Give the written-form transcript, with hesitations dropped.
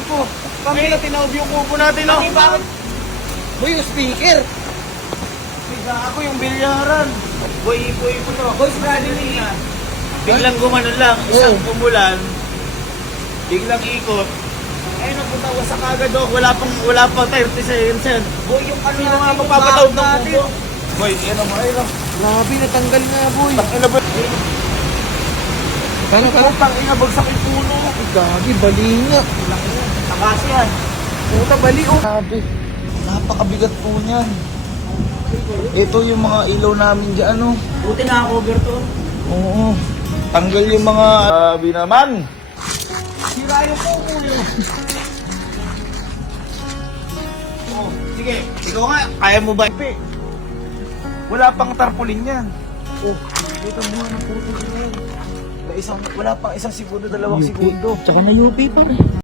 tipo. Kami na tinawag yung kubo natin, no? Bakit? Boy, yung speaker. Bigla ako yung bilyaran. Boy, ipo to. Boy, sigurado nila. Biglang gumanon lang, isang umulan. Biglang ikot. Eh, napunta ko sa kagad doon. Wala pang 30 seconds. Boy, yung ano Sino nga natin, magpapatawag ng natin. kubo? Boy, yan ang mga ilo. Grabe, natanggal nga, boy. Ano ba? Ano? Putang ina, bagsak yung puno. Gagi, bali nga. Nakasi yan. Puta, bali, oh. Grabe. Napakabigat po niyan. Ito yung mga ilaw namin dyan, ano. Buti naka-cover to. Oo. Tanggal yung mga... Sabi naman. Sira yung kubo yun. Oh, sige, ikaw nga, kaya mo ba? Wala pang tarpaulin yan. Oh, dito mo ng puto yan. Wala pang isang segundo, dalawang segundo. Tsaka may UP pa.